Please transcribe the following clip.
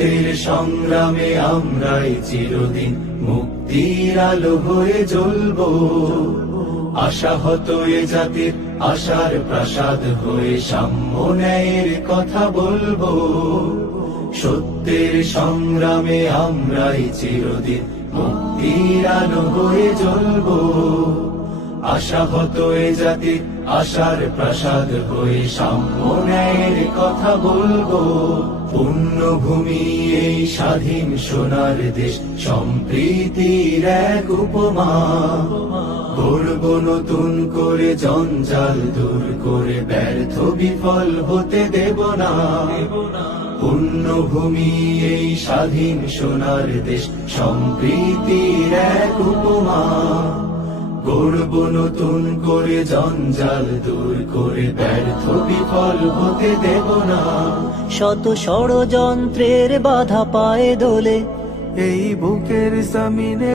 সত্যের সংগ্রামে আমরাই চিরদিন মুক্তির আলো হয়ে জ্বলবো। আশাহত এ জাতির আশার প্রাসাদ হয়ে সাম্য ন্যায়ের কথা বলব। সত্যের সংগ্রামে আমরাই চিরদিন মুক্তির আলো হয়ে জ্বলবো। আশাহত এ জাতি, আশার প্রাসাদ হয়ে সাম্যের কথা বলব। পুণ্যভূমি এই স্বাধীন সোনার দেশ, সম্প্রীতির এক উপমা। গর্ব নতুন করে জঞ্জাল, দূর করে ব্যর্থ বিফল হতে দেব না। পুণ্যভূমি এই স্বাধীন সোনার দেশ, সম্প্রীতির এক উপমা। গর্ব নতুন করে জঞ্জাল দূর করে ব্যর্থ বিফল হতে দেব না। শত ষড়যন্ত্রের বাধা পায়ে দোলে। এই বুকের জমিনে